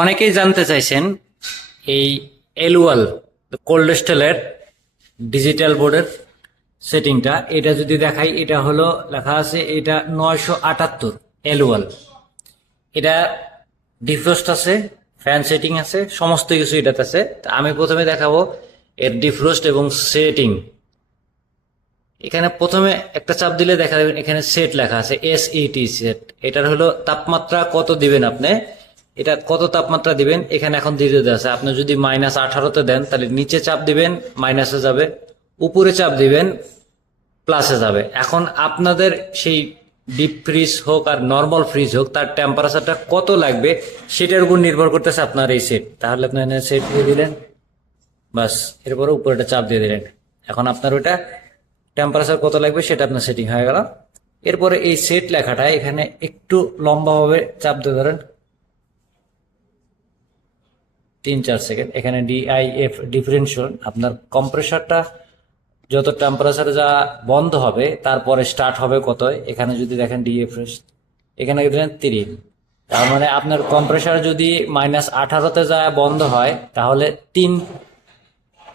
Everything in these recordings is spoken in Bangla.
অনেকেই জানতে চাইছেন এই এলুয়াল কোল্ড স্টেলের ডিজিটাল বোর্ডের সেটিংটা। এটা যদি দেখাই, এটা হলো লেখা আছে এটা 978 এলুয়াল। এটা ডিফ্রস্ট আছে, ফ্যান সেটিং আছে, সমস্ত কিছু এটাতে আছে। তা আমি প্রথমে দেখাবো এর ডিফ্রস্ট এবং সেটিং। এখানে প্রথমে একটা চাপ দিলে দেখা যাবে এখানে সেট লেখা আছে, SET সেট। এটার হলো তাপমাত্রা কত দিবেন আপনি, এটা কত তাপমাত্রা দিবেন এখানে এখন দিয়ে দিতে আছে। আপনি যদি -18তে দেন তাহলে নিচে চাপ দিবেন মাইনাসে যাবে, উপরে চাপ দিবেন প্লাসে যাবে। এখন আপনাদের সেই ডিপ ফ্রিজ হোক আর নর্মাল ফ্রিজ হোক, তার টেম্পারেচারটা কত লাগবে সেটার উপর নির্ভর করতেছে আপনার এই সেট। তাহলে আপনি সেট দিয়ে দিলেন, বাস, এরপরে উপরেটা চাপ দিয়ে দিলেন। এখন আপনার ওইটা টেম্পারেচার কত লাগবে সেটা আপনার সেটিং হয়ে গেল। এরপরে এই সেট লেখাটা এখানে একটু লম্বাভাবে চাপ দিয়ে ধরেন 3-4 সেকেন্ড। এখানে DIF ডিফারেন্সিয়েশন, আপনার কম্প্রেসারটা যত টেম্পারেচারে যা বন্ধ হবে তারপরে স্টার্ট হবে কত, এখানে যদি দেখেন DIF এখানে দিলেন 3। তার মানে আপনার কম্প্রেসার যদি -18তে যায় বন্ধ হয় তাহলে 3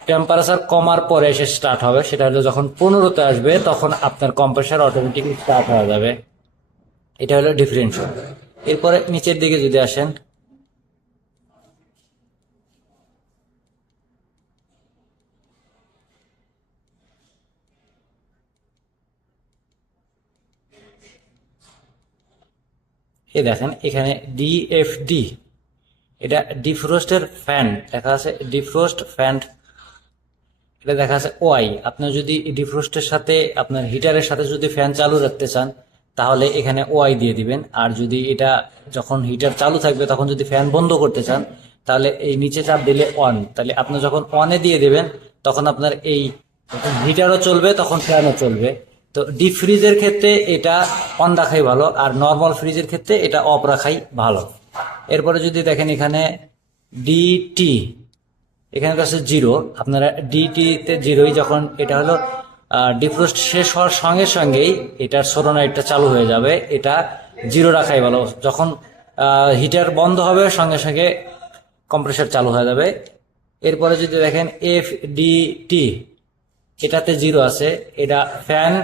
টেম্পারেচার কমার পরে এসে স্টার্ট হবে। সেটা হলো যখন 15তে আসবে তখন আপনার কম্প্রেসার অটোমেটিক স্টার্ট হয়ে যাবে। এটা হলো ডিফারেন্সিয়েশন। এরপরে নিচের দিকে যদি আসেন, এই দেখেন এখানে DFD, এটা ডিফ্রস্টের ফ্যান লেখা আছে, ডিফ্রস্ট ফ্যান। এটা দেখা আছে ওয়াই। আপনি যদি ডিফ্রস্টের সাথে আপনার হিটারের সাথে যদি ফ্যান চালু রাখতে চান তাহলে এখানে ওয়াই দিয়ে দিবেন। আর যদি এটা যখন হিটার চালু থাকবে তখন যদি ফ্যান বন্ধ করতে চান তাহলে এই নিচে চাপ দিলে অন। তাহলে আপনি যখন অনে দিয়ে দেবেন তখন আপনার এই হিটারও চলবে, তখন ফ্যানও চলবে। তো ডিপ ফ্রিজের ক্ষেত্রে এটা অন রাখাই ভালো, আর নর্মাল ফ্রিজের ক্ষেত্রে এটা অফ রাখাই ভালো। এরপরে যদি দেখেন এখানে ডিটি, এখানে কাছে 0, আপনারা ডিটিতে 0, যখন এটা হলো ডিফ্রস্ট শেষ হওয়ার সঙ্গে সঙ্গেই এটার সোলোনয়েডটা চালু হয়ে যাবে। এটা 0 রাখাই ভালো। যখন হিটার বন্ধ হবে সঙ্গে সঙ্গে কম্প্রেসার চালু হয়ে যাবে। এরপরে যদি দেখেন FDT, এটাতে 0 আছে। এটা ফ্যান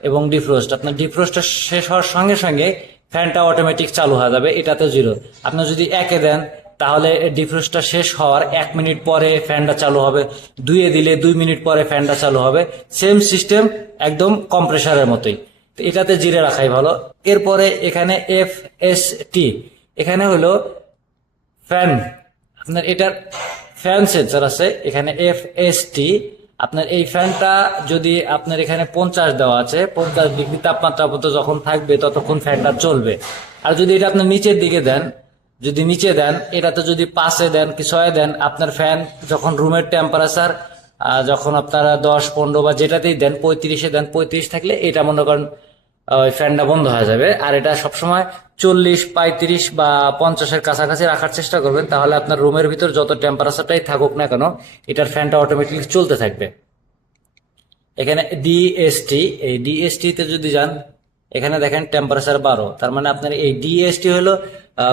এবং ডিফ্রস্ট, আপনার ডিফ্রস্টটা শেষ হওয়ার সঙ্গে সঙ্গে ফ্যানটা অটোমেটিক চালু হয়ে যাবে, এটাতে 0। আপনার যদি 1-এ দেন তাহলে ডিফ্রস্টটা শেষ হওয়ার 1 মিনিট পরে ফ্যানটা চালু হবে, 2-এ দিলে 2 মিনিট পরে ফ্যানটা চালু হবে। সেম সিস্টেম, একদম কম্প্রেসারের মতোই। তো এটাতে 0 রাখাই ভালো। এরপরে এখানে FST, এখানে হলো ফ্যান, আপনার এটার ফ্যান সেন্সর আছে। এখানে FST, আপনার এই ফ্যানটা যদি আপনার এখানে 50 দেওয়া আছে, 50 ডিগ্রি তাপমাত্রা পর্যন্ত যখন থাকবে ততক্ষণ ফ্যানটা চলবে। আর যদি এটা আপনার নিচের দিকে দেন, যদি নিচে দেন, এটাতে যদি 5-এ দেন কি 6-এ দেন, আপনার ফ্যান যখন রুমের টেম্পারেচার যখন আপনারা 10-15 বা যেটাতেই দেন, 35-এ দেন, 35 থাকলে এটা মনে করেন ওই ফ্যানটা বন্ধ হয়ে যাবে। আর এটা সবসময় 40, 35 বা 50-এর কাছাকাছি রাখার চেষ্টা করবেন, তাহলে আপনার রুমের ভিতর যত টেম্পারেচারটাই থাকুক না কেন এটার ফ্যানটা অটোমেটিকলি চলতে থাকবে। এখানে DST, এই DST তে যদি যান এখানে দেখেন টেম্পারেচার 12। তার মানে আপনার এই DST হলো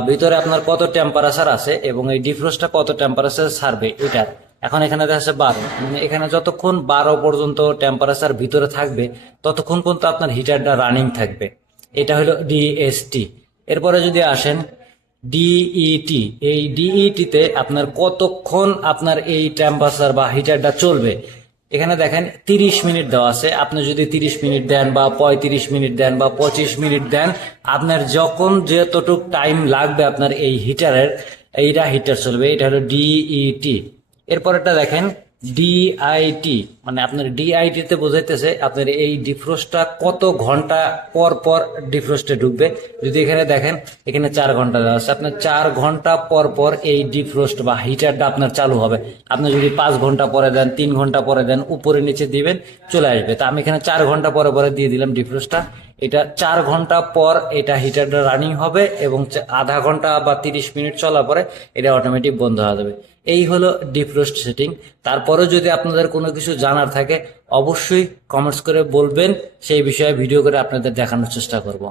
ভিতরে আপনার কত টেম্পারেচার আছে এবং এই ডিফ্রস্টটা কত টেম্পারেচার ছাড়বে এটা। এখন এখানে দেখা যাচ্ছে 12, মানে এখানে যতক্ষণ 12 পর্যন্ত টেম্পারেচার ভিতরে থাকবে ততক্ষণ পর্যন্ত আপনার হিটারটা রানিং থাকবে। এটা হলো DST। এরপরে যদি আসেন DET, এই DET-তে আপনার কতক্ষণ আপনার এই টেম্পারেচার বা হিটারটা চলবে। এখানে দেখেন 30 মিনিট দেওয়া আছে। আপনি যদি 30 মিনিট দেন বা 35 মিনিট দেন বা 25 মিনিট দেন, আপনার যখন যতটুক টাইম লাগবে আপনার এই হিটারের, এইটা হিটার চলবে। এটা হলো DET। এরপরেরটা দেখেন DIT, মানে আপনার DIT-তে বোঝাইতেছে আপনার এই ডিফ্রস্টটা কত ঘন্টা পর পর ডিফ্রস্টে ঢুকবে। যদি এখানে দেখেন এখানে 4 ঘন্টা দেওয়া আছে, আপনার 4 ঘন্টা পর পর এই ডিফ্রস্ট বা হিটারটা আপনার চালু হবে। আপনি যদি 5 ঘন্টা পরে দেন, 3 ঘন্টা পরে দেন, উপরে নিচে দিবেন, চলে আসবে। তা আমি এখানে 4 ঘন্টা পরে পরে দিয়ে দিলাম ডিফ্রস্টটা। এটা 4 ঘন্টা পর এটা হিটারটা রানিং হবে এবং আধা ঘন্টা বা 30 মিনিট চলার পরে এটা অটোমেটিক বন্ধ হয়ে যাবে। এই হলো ডিফ্রস্ট সেটিং। তারপরে যদি আপনাদের কোনো কিছু জানার থাকে অবশ্যই কমেন্টস করে বলবেন, সেই বিষয়ে ভিডিও করে আপনাদের দেখানোর চেষ্টা করব।